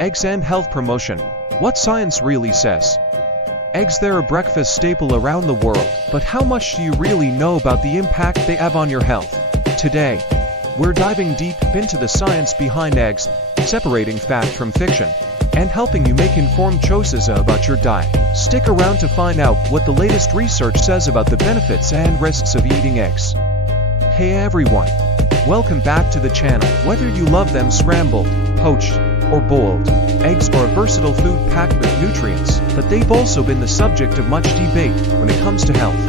Eggs and health promotion. What science really says. Eggs, they're a breakfast staple around the world, but how much do you really know about the impact they have on your health? Today, we're diving deep into the science behind eggs, separating fact from fiction, and helping you make informed choices about your diet. Stick around to find out what the latest research says about the benefits and risks of eating eggs. Hey everyone! Welcome back to the channel. Whether you love them scrambled, poached, or boiled, eggs are a versatile food packed with nutrients, but they've also been the subject of much debate when it comes to health.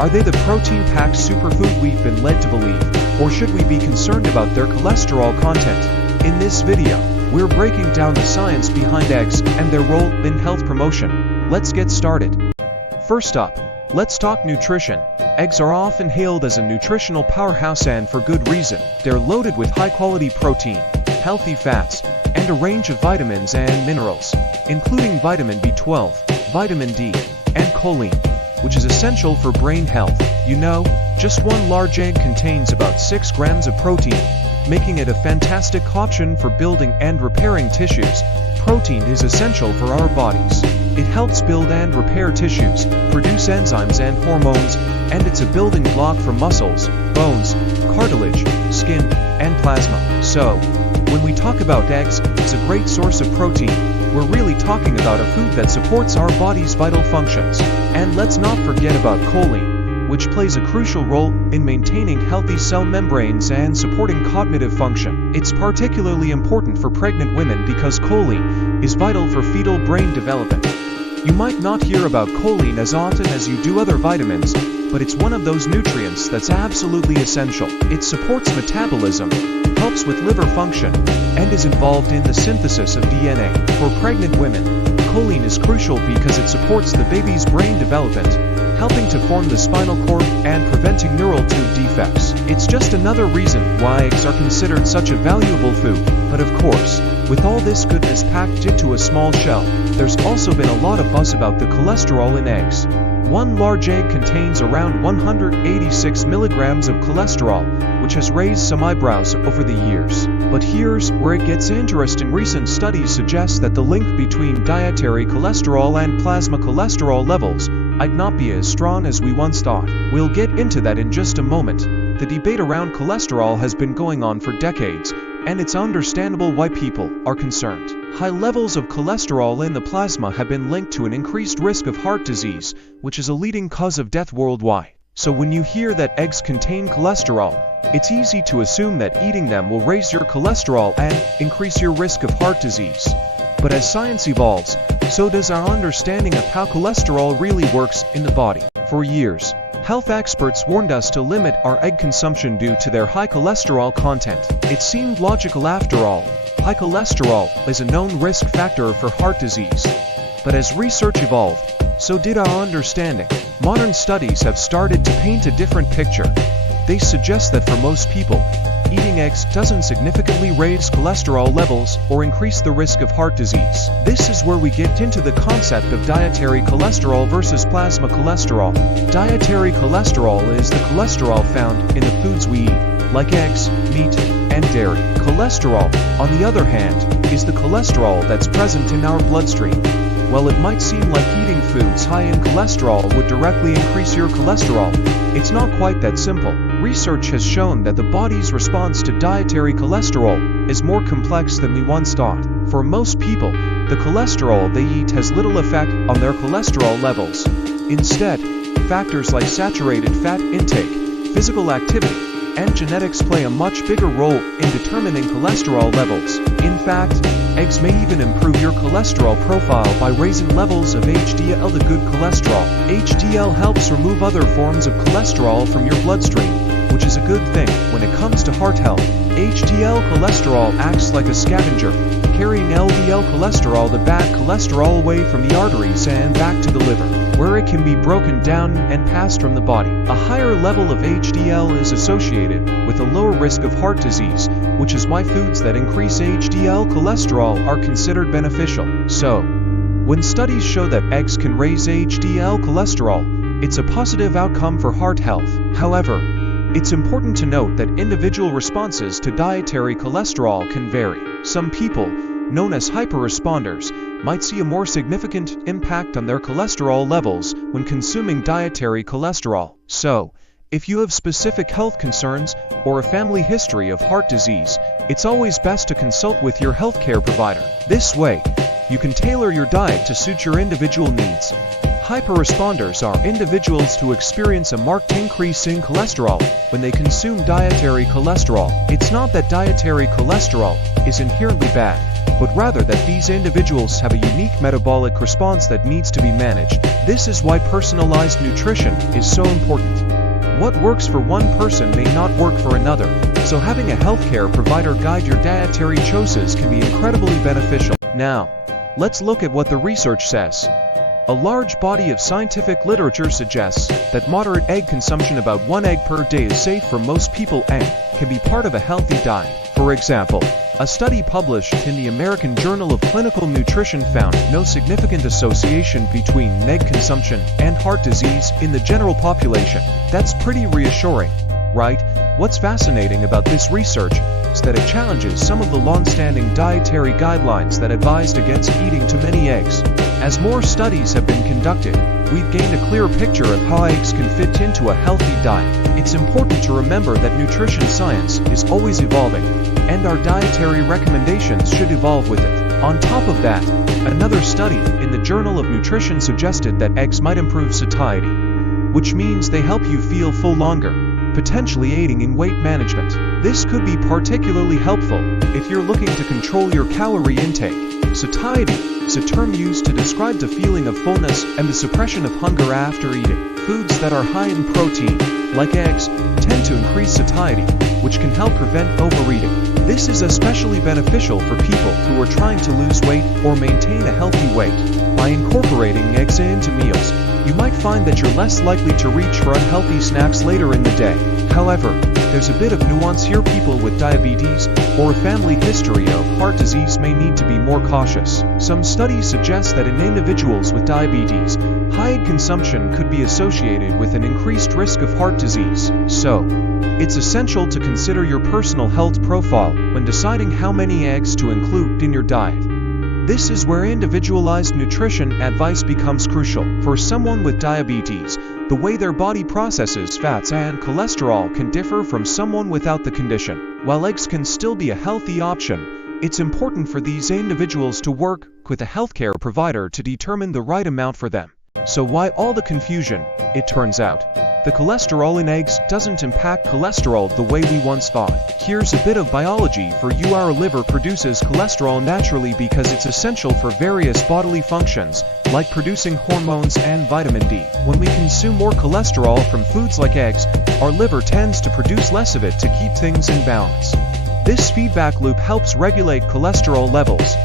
Are they the protein-packed superfood we've been led to believe, or should we be concerned about their cholesterol content? In this video, we're breaking down the science behind eggs and their role in health promotion. Let's get started. First up, let's talk nutrition. Eggs are often hailed as a nutritional powerhouse, and for good reason. They're loaded with high-quality protein, healthy fats, and a range of vitamins and minerals, including vitamin B12, vitamin D, and choline, which is essential for brain health. You know, just one large egg contains about 6 grams of protein, making it a fantastic option for building and repairing tissues. Protein is essential for our bodies. It helps build and repair tissues, produce enzymes and hormones, and it's a building block for muscles, bones, cartilage, skin, and plasma. So, when we talk about eggs as a great source of protein, we're really talking about a food that supports our body's vital functions. And let's not forget about choline, which plays a crucial role in maintaining healthy cell membranes and supporting cognitive function. It's particularly important for pregnant women because choline is vital for fetal brain development. You might not hear about choline as often as you do other vitamins, but it's one of those nutrients that's absolutely essential. It supports metabolism, helps with liver function, and is involved in the synthesis of DNA. For pregnant women, choline is crucial because it supports the baby's brain development, helping to form the spinal cord and preventing neural tube defects. It's just another reason why eggs are considered such a valuable food. But of course, with all this goodness packed into a small shell, there's also been a lot of buzz about the cholesterol in eggs. One large egg contains around 186 milligrams of cholesterol, which has raised some eyebrows over the years. But here's where it gets interesting. Recent studies suggest that the link between dietary cholesterol and plasma cholesterol levels might not be as strong as we once thought. We'll get into that in just a moment. The debate around cholesterol has been going on for decades, and it's understandable why people are concerned. High levels of cholesterol in the plasma have been linked to an increased risk of heart disease, which is a leading cause of death worldwide. So when you hear that eggs contain cholesterol, it's easy to assume that eating them will raise your cholesterol and increase your risk of heart disease. But as science evolves, so does our understanding of how cholesterol really works in the body. For years, health experts warned us to limit our egg consumption due to their high cholesterol content. It seemed logical after all. High cholesterol is a known risk factor for heart disease. But as research evolved, so did our understanding. Modern studies have started to paint a different picture. They suggest that for most people, eating eggs doesn't significantly raise cholesterol levels or increase the risk of heart disease. This is where we get into the concept of dietary cholesterol versus plasma cholesterol. Dietary cholesterol is the cholesterol found in the foods we eat, like eggs, meat, and dairy. Cholesterol, on the other hand, is the cholesterol that's present in our bloodstream. While it might seem like eating foods high in cholesterol would directly increase your cholesterol, it's not quite that simple. Research has shown that the body's response to dietary cholesterol is more complex than we once thought. For most people, the cholesterol they eat has little effect on their cholesterol levels. Instead, factors like saturated fat intake, physical activity, and genetics play a much bigger role in determining cholesterol levels. In fact, eggs may even improve your cholesterol profile by raising levels of HDL, the good cholesterol. HDL helps remove other forms of cholesterol from your bloodstream, which is a good thing when it comes to heart health. HDL cholesterol acts like a scavenger, carrying LDL cholesterol, the bad cholesterol, away from the arteries and back to the liver, where it can be broken down and passed from the body. A higher level of HDL is associated with a lower risk of heart disease, which is why foods that increase HDL cholesterol are considered beneficial. So, when studies show that eggs can raise HDL cholesterol, it's a positive outcome for heart health. However, it's important to note that individual responses to dietary cholesterol can vary. Some people known as hyperresponders, might see a more significant impact on their cholesterol levels when consuming dietary cholesterol. So, if you have specific health concerns or a family history of heart disease, it's always best to consult with your healthcare provider. This way, you can tailor your diet to suit your individual needs. Hyperresponders are individuals who experience a marked increase in cholesterol when they consume dietary cholesterol. It's not that dietary cholesterol is inherently bad, but rather that these individuals have a unique metabolic response that needs to be managed. This is why personalized nutrition is so important. What works for one person may not work for another, so having a healthcare provider guide your dietary choices can be incredibly beneficial. Now, let's look at what the research says. A large body of scientific literature suggests that moderate egg consumption, about 1 egg per day, is safe for most people and can be part of a healthy diet. For example, a study published in the American Journal of Clinical Nutrition found no significant association between egg consumption and heart disease in the general population. That's pretty reassuring, right? What's fascinating about this research is that it challenges some of the long-standing dietary guidelines that advised against eating too many eggs. As more studies have been conducted, we've gained a clear picture of how eggs can fit into a healthy diet. It's important to remember that nutrition science is always evolving, and our dietary recommendations should evolve with it. On top of that, another study in the Journal of Nutrition suggested that eggs might improve satiety, which means they help you feel full longer, potentially aiding in weight management. This could be particularly helpful if you're looking to control your calorie intake. Satiety is a term used to describe the feeling of fullness and the suppression of hunger after eating. Foods that are high in protein, like eggs, tend to increase satiety, which can help prevent overeating. This is especially beneficial for people who are trying to lose weight or maintain a healthy weight. By incorporating eggs into meals, you might find that you're less likely to reach for unhealthy snacks later in the day. However, there's a bit of nuance here. People with diabetes or a family history of heart disease may need to be more cautious. Some studies suggest that in individuals with diabetes, high egg consumption could be associated with an increased risk of heart disease. So, it's essential to consider your personal health profile when deciding how many eggs to include in your diet. This is where individualized nutrition advice becomes crucial. For someone with diabetes, the way their body processes fats and cholesterol can differ from someone without the condition. While eggs can still be a healthy option, it's important for these individuals to work with a healthcare provider to determine the right amount for them. So why all the confusion? It turns out, the cholesterol in eggs doesn't impact cholesterol the way we once thought. Here's a bit of biology for you. Our liver produces cholesterol naturally because it's essential for various bodily functions, like producing hormones and vitamin D. When we consume more cholesterol from foods like eggs, our liver tends to produce less of it to keep things in balance. This feedback loop helps regulate cholesterol levels.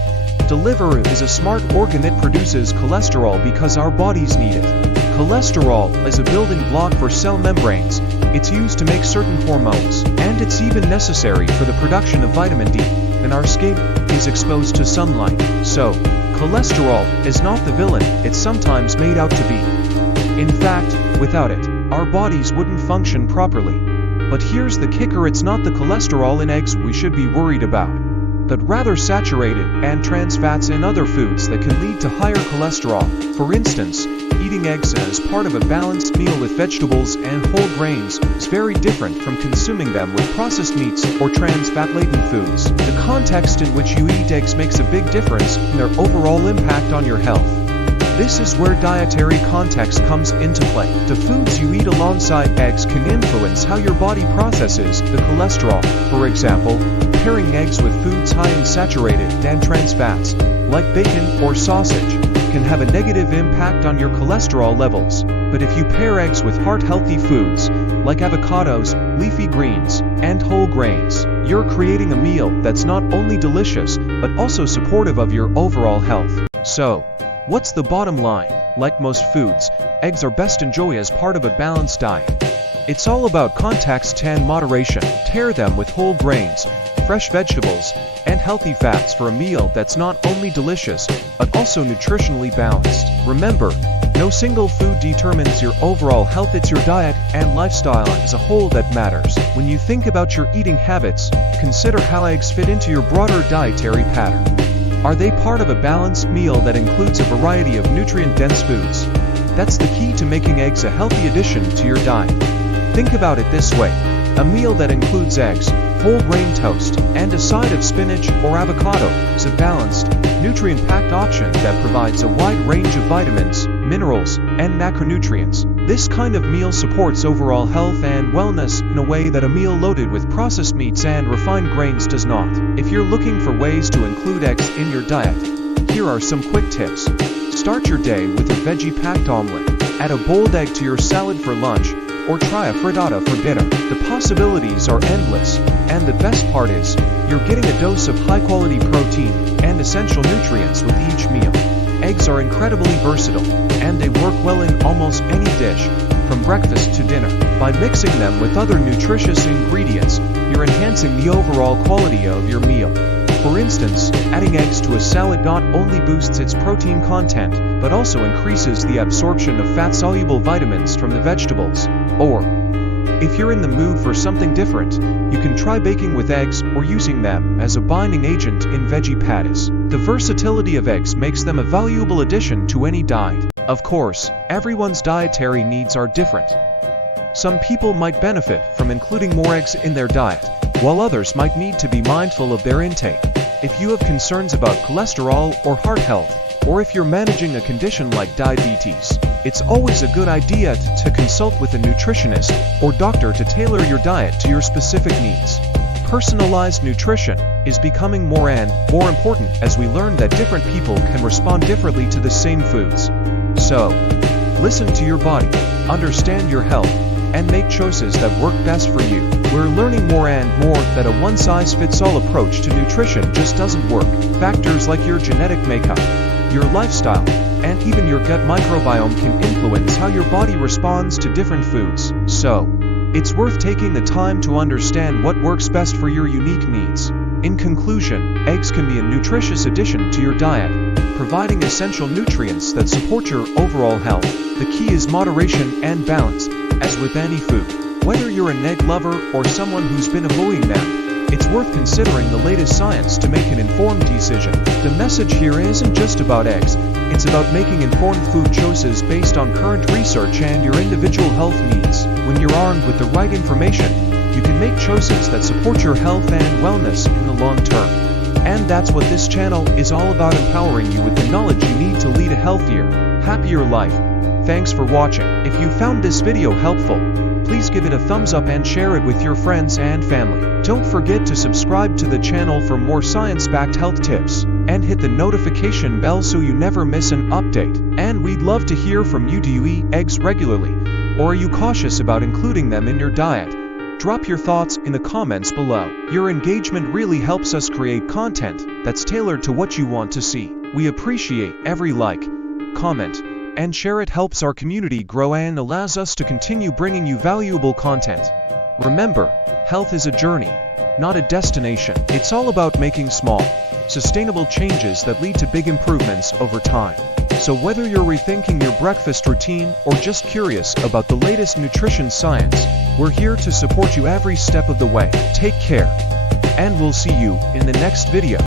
The liver is a smart organ. It produces cholesterol because our bodies need it. Cholesterol is a building block for cell membranes. It's used to make certain hormones, and it's even necessary for the production of vitamin D when our skin is exposed to sunlight. So, cholesterol is not the villain it's sometimes made out to be. In fact, without it, our bodies wouldn't function properly. But here's the kicker: it's not the cholesterol in eggs we should be worried about, but rather saturated and trans fats in other foods that can lead to higher cholesterol. For instance, eating eggs as part of a balanced meal with vegetables and whole grains is very different from consuming them with processed meats or trans fat-laden foods. The context in which you eat eggs makes a big difference in their overall impact on your health. This is where dietary context comes into play. The foods you eat alongside eggs can influence how your body processes the cholesterol. For example, pairing eggs with foods high in saturated and trans fats, like bacon or sausage, can have a negative impact on your cholesterol levels. But if you pair eggs with heart-healthy foods, like avocados, leafy greens, and whole grains, you're creating a meal that's not only delicious, but also supportive of your overall health. So, what's the bottom line? Like most foods, eggs are best enjoyed as part of a balanced diet. It's all about context and moderation. Pair them with whole grains, fresh vegetables, and healthy fats for a meal that's not only delicious, but also nutritionally balanced. Remember, no single food determines your overall health. It's your diet and lifestyle as a whole that matters. When you think about your eating habits, consider how eggs fit into your broader dietary pattern. Are they part of a balanced meal that includes a variety of nutrient-dense foods? That's the key to making eggs a healthy addition to your diet. Think about it this way. A meal that includes eggs, whole grain toast, and a side of spinach or avocado is a balanced, nutrient-packed option that provides a wide range of vitamins, minerals, and macronutrients. This kind of meal supports overall health and wellness in a way that a meal loaded with processed meats and refined grains does not. If you're looking for ways to include eggs in your diet, here are some quick tips. Start your day with a veggie-packed omelet. Add a boiled egg to your salad for lunch, or try a frittata for dinner. The possibilities are endless, and the best part is, you're getting a dose of high-quality protein and essential nutrients with each meal. Eggs are incredibly versatile, and they work well in almost any dish, from breakfast to dinner. By mixing them with other nutritious ingredients, you're enhancing the overall quality of your meal. For instance, adding eggs to a salad not only boosts its protein content, but also increases the absorption of fat-soluble vitamins from the vegetables. Or, if you're in the mood for something different, you can try baking with eggs or using them as a binding agent in veggie patties. The versatility of eggs makes them a valuable addition to any diet. Of course, everyone's dietary needs are different. Some people might benefit from including more eggs in their diet, while others might need to be mindful of their intake. If you have concerns about cholesterol or heart health, or if you're managing a condition like diabetes, it's always a good idea to consult with a nutritionist or doctor to tailor your diet to your specific needs. Personalized nutrition is becoming more and more important as we learn that different people can respond differently to the same foods. So, listen to your body, understand your health, and make choices that work best for you. We're learning more and more that a one-size-fits-all approach to nutrition just doesn't work. Factors like your genetic makeup, your lifestyle, and even your gut microbiome can influence how your body responds to different foods. So, it's worth taking the time to understand what works best for your unique needs. In conclusion, eggs can be a nutritious addition to your diet, providing essential nutrients that support your overall health. The key is moderation and balance, as with any food. Whether you're an egg lover or someone who's been avoiding them, it's worth considering the latest science to make an informed decision. The message here isn't just about eggs, it's about making informed food choices based on current research and your individual health needs. When you're armed with the right information, you can make choices that support your health and wellness in the long term. And that's what this channel is all about, empowering you with the knowledge you need to lead a healthier, happier life. Thanks for watching. If you found this video helpful, please give it a thumbs up and share it with your friends and family. Don't forget to subscribe to the channel for more science-backed health tips, and hit the notification bell so you never miss an update. And we'd love to hear from you. Do you eat eggs regularly, or are you cautious about including them in your diet? Drop your thoughts in the comments below. Your engagement really helps us create content that's tailored to what you want to see. We appreciate every like, comment, and share. It helps our community grow and allows us to continue bringing you valuable content. Remember, health is a journey, not a destination. It's all about making small, sustainable changes that lead to big improvements over time. So whether you're rethinking your breakfast routine or just curious about the latest nutrition science, we're here to support you every step of the way. Take care, and we'll see you in the next video.